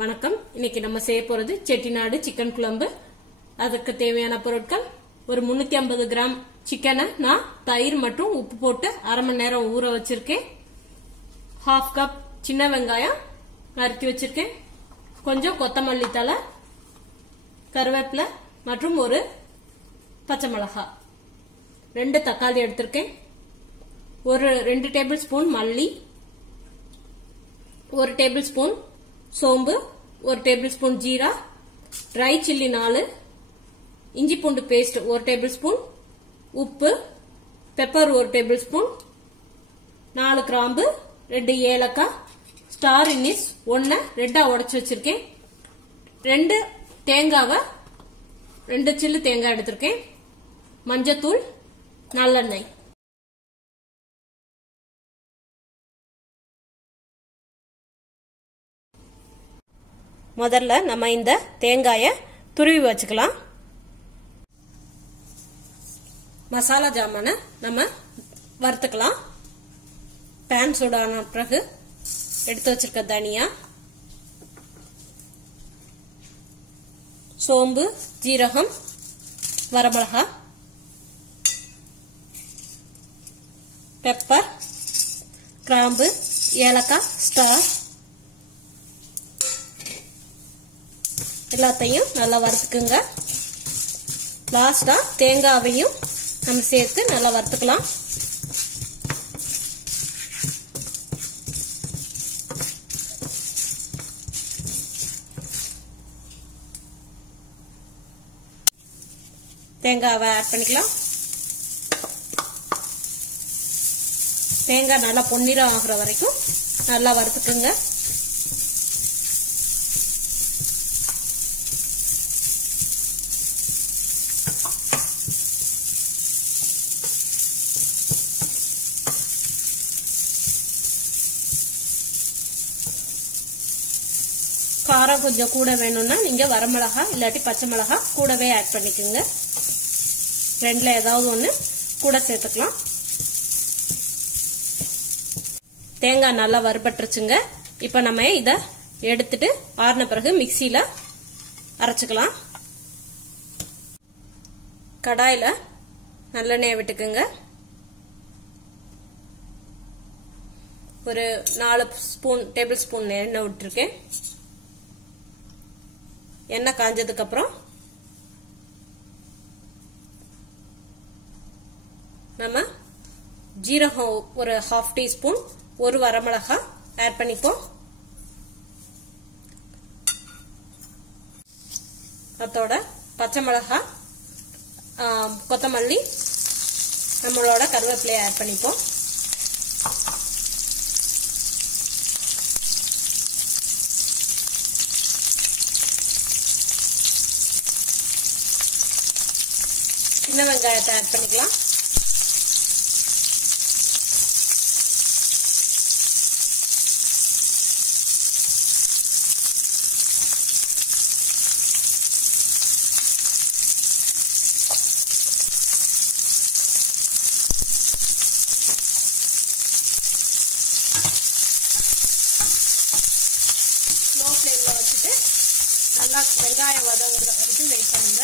வணக்கம். இன்னைக்கு நம்ம செய்ய போறது செட்டிநாடு சிக்கன் குழம்பு. அதுக்கு தேவையான பொருட்கள்: ஒரு 350 கிராம் சிக்கனை நான் தயிர் மற்றும் உப்பு போட்டு அரை மணி நேரம் ஊற வச்சிருக்கேன். 1/2 கப் சின்ன வெங்காயம் நறுக்கி வச்சிருக்கேன். கொஞ்சம் கொத்தமல்லி தழை, கருவேப்பிலை மற்றும் ஒரு பச்சை மிளகாய். 2 தக்காளி எடுத்திருக்கேன். ஒரு 2 டேபிள் ஸ்பூன் மல்லி, 1 டேபிள் ஸ்பூன் சோம்பு, 1 table spoon jeera, dry chilli 4, இஞ்சி பூண்டு பேஸ்ட் 1 டேபிள் ஸ்பூன், உப்பு, பெப்பர் 1 டேபிள் ஸ்பூன், 4 கிராம்பு, 2 ஏலக்காய், ஸ்டார் அனீஸ் 1 ரெட்டா உடைச்சு வச்சிருக்கேன். 2 தேங்காவை 2 சில்லு தேங்காய் எடுத்திருக்கேன். மஞ்சத்தூள், நல்லெண்ணெய். முதல்ல நம்ம இந்த தேங்காயை துருவி வச்சுக்கலாம். மசாலா ஜாமானை நம்ம வறுத்துக்கலாம். பேன் சூடான பிறகு எடுத்து வச்சிருக்க தனியா, சோம்பு, ஜீரகம், வரமிளகாய், பெப்பர், கிராம்பு, ஏலக்காய், ஸ்டார் எல்லாத்தையும் நல்லா வறுத்துக்குங்க. லாஸ்டா தேங்காவையும் நம்ம சேர்த்து நல்லா வறுத்துக்கலாம். தேங்காவை ஆட் பண்ணிக்கலாம். தேங்காய் நல்லா பொன்னிறம் ஆகுற வரைக்கும் நல்லா வறுத்துக்குங்க. காரம் கொஞ்சம் கூட வேணும்னா நீங்க வரமிளகாய் இல்லாட்டி பச்சை மிளகாய் கூடவே ஆட் பண்ணிக்கோங்க. ரெண்டுல ஏதாவது ஒண்ணு கூட சேர்த்துக்கலாம். தேங்காய் நல்லா வறுபட்டுருச்சுங்க. இப்ப நம்ம இத எடுத்துட்டு ஆறின பிறகு மிக்சியில அரைச்சுக்கலாம். கடாயில நல்லெண்ணெய் விட்டுக்குங்க. ஒரு 4 டேபிள் ஸ்பூன் எண்ணெய் விட்டுருக்கேன். எண்ணெய் காஞ்சதுக்கு அப்புறம் நம்ம ஜீரகம் ஒரு 1/2 டீஸ்பூன், ஒரு வரமிளகாய் ஆட் பண்ணிப்போம். அதோட பச்சை மிளகாய், கொத்தமல்லி, நம்மளோட கருவேப்பிலையை ஆட் பண்ணிப்போம். சின்ன வெங்காயத்தை ஆட் பண்ணிக்கலாம். ஸ்லோ ஃப்ளேம்ல வச்சுட்டு நல்லா வெங்காயம் வதங்குற வரைக்கும் வெயிட் பண்ணுங்க.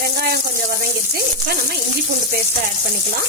வெங்காயம் கொஞ்சம் வதங்கிடுச்சு. இப்ப நம்ம இஞ்சி பூண்டு பேஸ்ட் ஆட் பண்ணிக்கலாம்.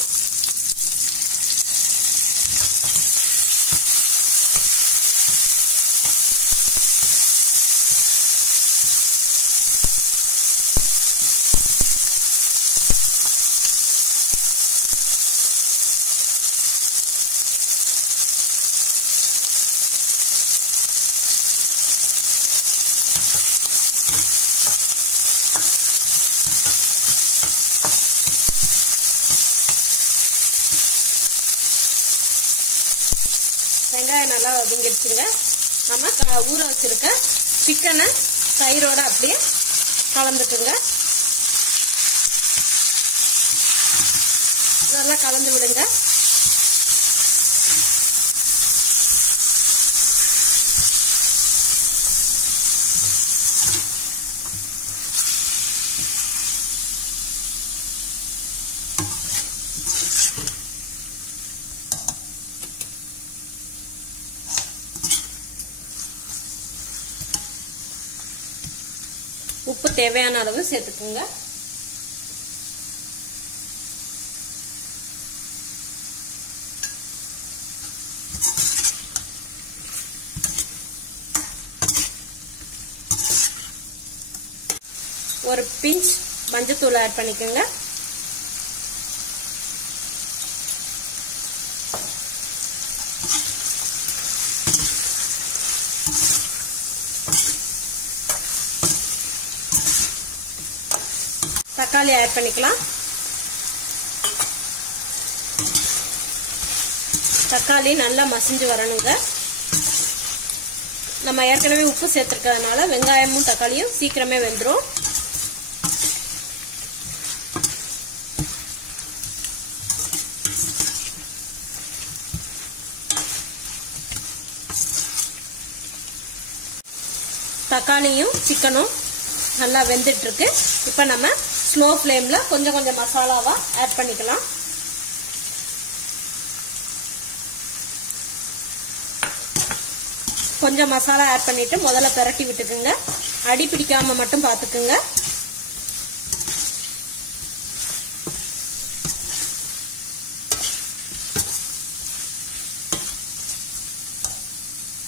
வெங்காயம் நல்லா வதங்கிடுச்சுங்க. நம்ம ஊற வச்சிருக்க சிக்கனை தயிரோட அப்படியே கலந்துக்குங்க. நல்லா கலந்து விடுங்க. உப்பு தேவையான அளவு சேர்த்துக்குங்க. ஒரு பிஞ்ச் மஞ்சத்தூள் ஆட் பண்ணிக்கோங்க. தக்காளி ஆட் பண்ணிக்கலாம். தக்காளி நல்லா மசிஞ்சு வரணுங்க. நம்ம ஏற்கனவே உப்பு சேர்த்திருக்கிறதுனால வெங்காயமும் தக்காளியும் சீக்கிரமே வெந்துடும். தக்காளியும் சிக்கனும் நல்லா வெந்துட்டு இருக்கு. இப்ப நம்ம ஸ்லோ ஃப்ளேம்ல கொஞ்சம் கொஞ்சம் மசாலாவா ஆட் பண்ணிக்கலாம். கொஞ்சம் மசாலா ஆட் பண்ணிட்டு முதல்ல பிரட்டி விட்டுக்குங்க. அடி பிடிக்காம மட்டும் பாத்துக்குங்க.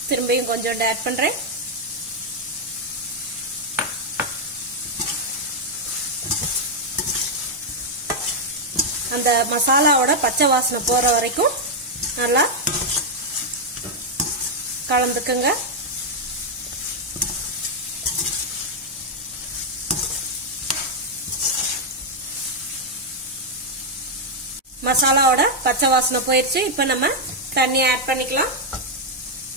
திரும்பியும் கொஞ்சம் ஆட் பண்றேன். அந்த மசாலாவோட பச்சை வாசனை போற வரைக்கும் நல்லா கலந்துக்குங்க. மசாலாவோட பச்சை வாசனை போயிருச்சு. இப்ப நம்ம தண்ணி ஆட் பண்ணிக்கலாம்.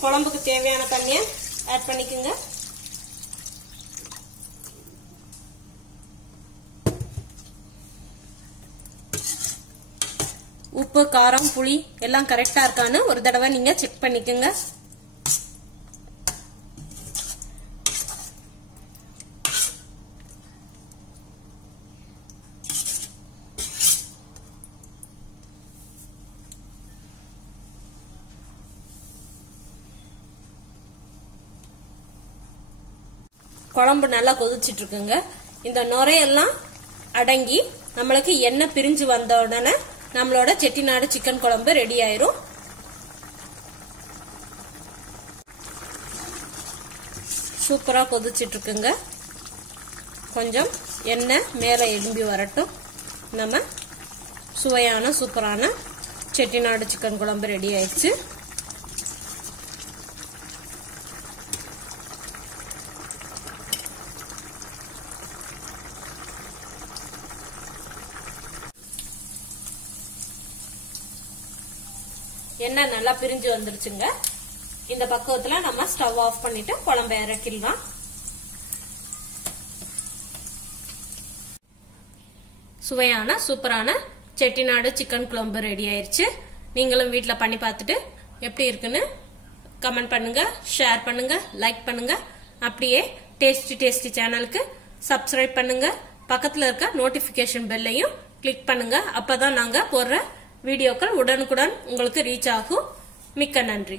குழம்புக்கு தேவையான தண்ணியை ஆட் பண்ணிக்கோங்க. உப்பு, காரம், புளி எல்லாம் கரெக்டா இருக்கான்னு ஒரு தடவை நீங்க செக் பண்ணிக்கோங்க. குழம்பு நல்லா கொதிச்சிட்டு இருக்குங்க. இந்த நுரையெல்லாம் அடங்கி நம்மளுக்கு எண்ணெய் பிரிஞ்சு வந்த உடனே நம்மளோட செட்டிநாடு சிக்கன் குழம்பு ரெடி ஆயிரும். சூப்பரா கொதிச்சிட்டு இருக்குங்க. கொஞ்சம் எண்ணெய் மேல எழும்பி வரட்டும். நம்ம சுவையான சூப்பரான செட்டிநாடு சிக்கன் குழம்பு ரெடி ஆயிடுச்சு. எண்ணெய் நல்லா பிரிஞ்சு வந்துருச்சுங்க. இந்த பக்குவத்துல நம்ம ஸ்டவ் ஆஃப் பண்ணிட்டு குழம்பு இறக்கிடலாம். சுவையான சூப்பரான செட்டிநாடு சிக்கன் குழம்பு ரெடி ஆயிருச்சு. நீங்களும் வீட்ல பண்ணி பார்த்துட்டு எப்படி இருக்குன்னு கமெண்ட் பண்ணுங்க, ஷேர் பண்ணுங்க, லைக் பண்ணுங்க. அப்படியே டேஸ்டி சேனலுக்கு சப்ஸ்கிரைப் பண்ணுங்க. பக்கத்துல இருக்க நோட்டிபிகேஷன் பெல்லையும் கிளிக் பண்ணுங்க. அப்பதான் நாங்க போடுற வீடியோக்கள் உடனுக்குடன் உங்களுக்கு ரீச் ஆகும். மிக்க நன்றி.